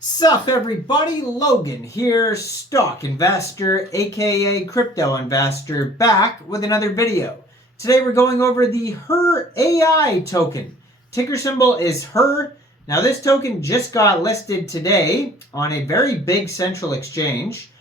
Sup everybody, Logan here, stock investor aka crypto investor, back with another video. Today we're going over the Her.AI token. Ticker symbol is Her. Now this token just got listed today on a very big central exchange.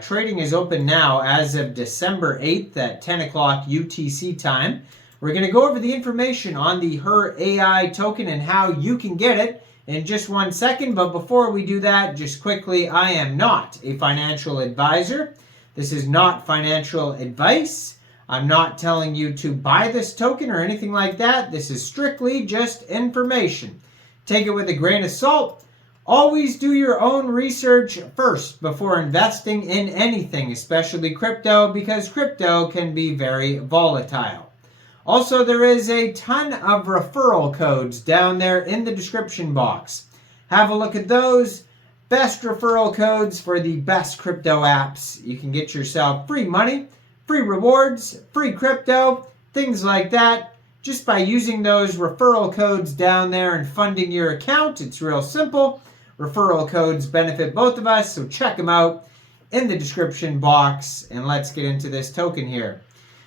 Trading is open now as of December 8th at 10 o'clock UTC time. We're going to go over the information on the Her.AI token and how you can get it in just 1 second. But before we do that, just quickly, I am not a financial advisor. This is not financial advice. I'm not telling you to buy this token or anything like that. This is strictly just information. Take it with a grain of salt. Always do your own research first before investing in anything, especially crypto, because crypto can be very volatile. Also, there is a ton of referral codes down there in the description box. Have a look at those. Best referral codes for the best crypto apps. You can get yourself free money, free rewards, free crypto, things like that, just by using those referral codes down there and funding your account. It's real simple. Referral codes benefit both of us, so check them out in the description box. And let's get into this token here.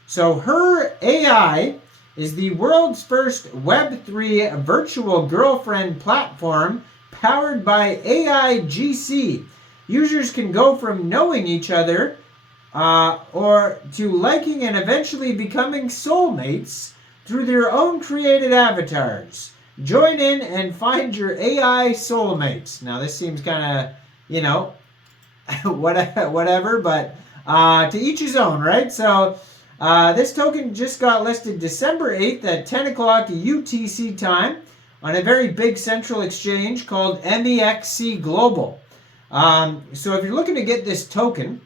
So Her.AI is the world's first Web3 virtual girlfriend platform powered by AI GC. Users can go from knowing each other or to liking and eventually becoming soulmates through their own created avatars. Join in and find your AI soulmates. Now this seems kind of, whatever, but to each his own, right? So this token just got listed December 8th at 10 o'clock UTC time on a very big central exchange called Mexc Global. So if you're looking to get this token,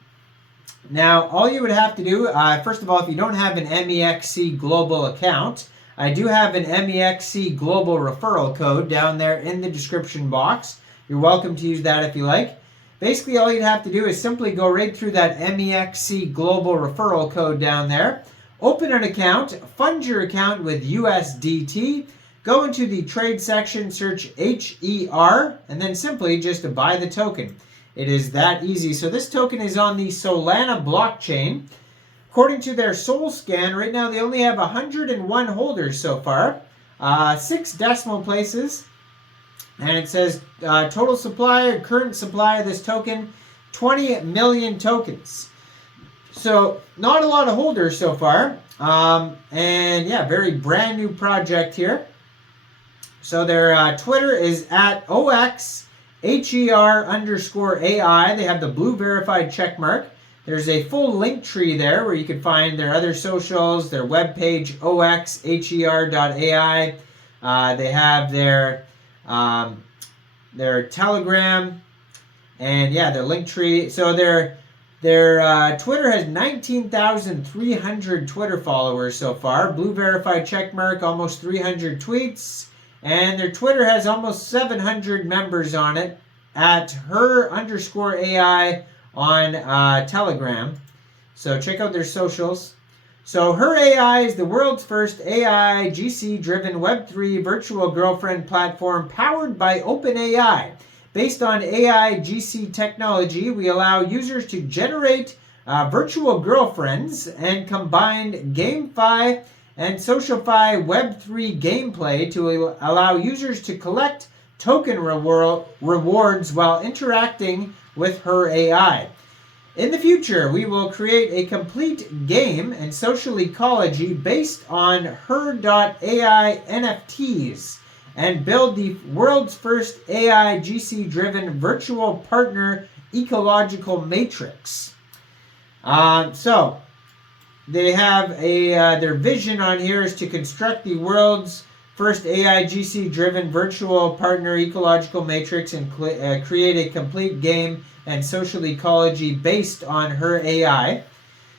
now all you would have to do, first of all, if you don't have an Mexc Global account, I do have an Mexc Global referral code down there in the description box. You're welcome to use that if you like. Basically, all you'd have to do is simply go right through that Mexc Global referral code down there, open an account, fund your account with USDT, go into the trade section, search HER, and then simply just buy the token. It is that easy. So this token is on the Solana blockchain. According to their Sol scan, right now they only have 101 holders so far, 6 decimal places. And it says total supply, current supply of this token, 20 million tokens. So not a lot of holders so far. And yeah, very brand new project here. So their Twitter is at OXHER_AI. They have the blue verified check mark. There's a full link tree there where you can find their other socials, their webpage, OXHER.ai. They have their Telegram, and yeah, their link tree. So their Twitter has 19,300 Twitter followers so far. Blue verified checkmark, almost 300 tweets, and their Twitter has almost 700 members on it at Her_AI on Telegram. So check out their socials. So Her.AI is the world's first AI GC-driven Web3 virtual girlfriend platform powered by OpenAI. Based on AI GC technology, we allow users to generate virtual girlfriends and combined GameFi and SocialFi Web3 gameplay to allow users to collect token rewards while interacting with Her.AI. In the future, we will create a complete game and social ecology based on Her.AI NFTs and build the world's first AI GC-driven virtual partner ecological matrix. So they have their vision on here is to construct the world's first AI GC-driven virtual partner ecological matrix and create a complete game and social ecology based on Her.AI.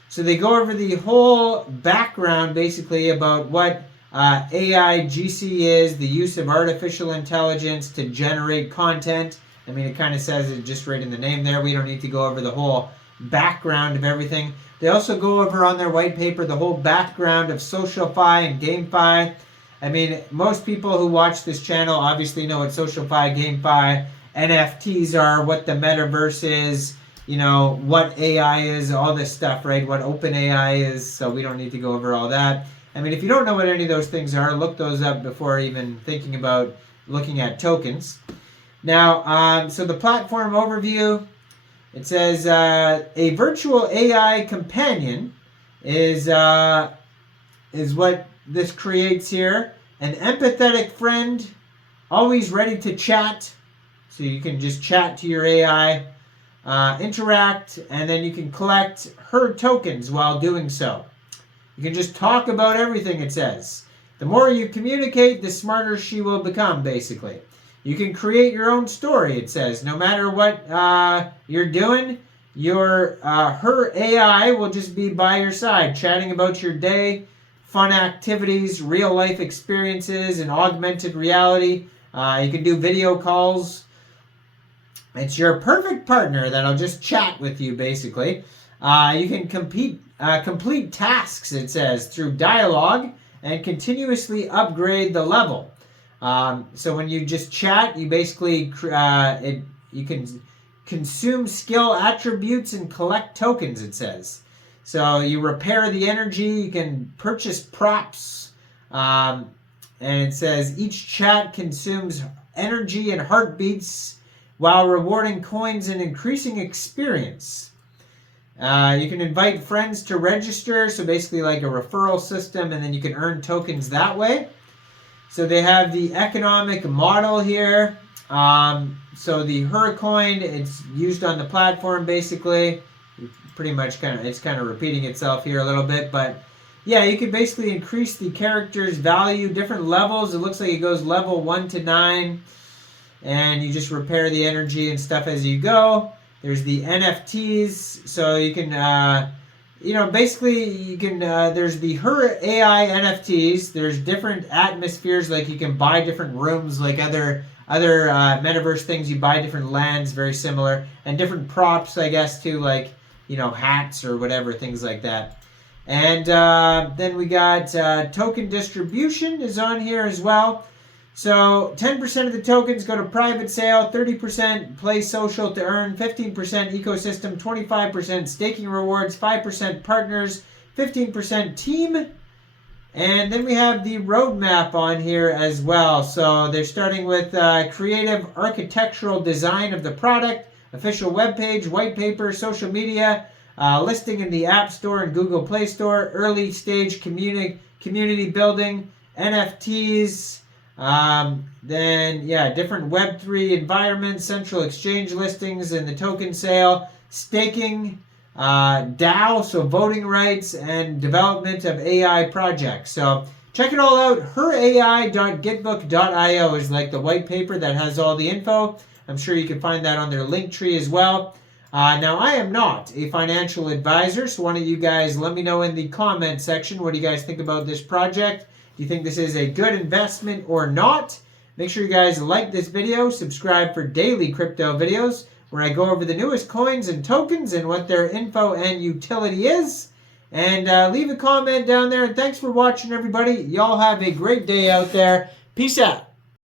So they go over the whole background basically about what AI GC is, the use of artificial intelligence to generate content. I mean, it kind of says it just right in the name there. We don't need to go over the whole background of everything. They also go over on their white paper the whole background of SocialFi and GameFi. I mean, most people who watch this channel obviously know what SocialFi, GameFi, NFTs are, what the Metaverse is, what AI is, all this stuff, right? What OpenAI is, so we don't need to go over all that. I mean, if you don't know what any of those things are, look those up before even thinking about looking at tokens. Now, so the platform overview, it says a virtual AI companion is what this creates here. An empathetic friend, always ready to chat. So you can just chat to your AI, interact, and then you can collect her tokens while doing so. You can just talk about everything, it says. The more you communicate, the smarter she will become, basically. You can create your own story, it says. No matter what you're doing, your Her.AI will just be by your side, chatting about your day, fun activities, real-life experiences, and augmented reality. You can do video calls. It's your perfect partner that'll just chat with you, basically. You can complete tasks, it says, through dialogue and continuously upgrade the level. So when you just chat, you basically you can consume skill attributes and collect tokens, it says. So you repair the energy, you can purchase props, and it says each chat consumes energy and heartbeats while rewarding coins and increasing experience. You can invite friends to register, so basically like a referral system, and then you can earn tokens that way. So they have the economic model here. So the Her coin, it's used on the platform basically. Pretty much it's kind of repeating itself here a little bit, but yeah, you can basically increase the character's value, different levels. It looks like it goes level 1 to 9, and you just repair the energy and stuff as you go. There's the NFTs, so you can, basically you can, there's the Her.AI NFTs. There's different atmospheres, like you can buy different rooms, like other Metaverse things. You buy different lands, very similar, and different props, I guess, too, like, hats or whatever, things like that. And then we got token distribution is on here as well. So 10% of the tokens go to private sale, 30% play social to earn, 15% ecosystem, 25% staking rewards, 5% partners, 15% team. And then we have the roadmap on here as well. So they're starting with creative architectural design of the product, official webpage, white paper, social media, listing in the App Store and Google Play Store, early stage community building, NFTs, different Web3 environments, central exchange listings and the token sale, staking, DAO, so voting rights, and development of AI projects. So check it all out. Her.ai.gitbook.io is like the white paper that has all the info. I'm sure you can find that on their link tree as well. Now, I am not a financial advisor, so why don't you guys let me know in the comment section, what do you guys think about this project? Do you think this is a good investment or not? Make sure you guys like this video, subscribe for daily crypto videos, where I go over the newest coins and tokens and what their info and utility is. And leave a comment down there. And thanks for watching, everybody. Y'all have a great day out there. Peace out.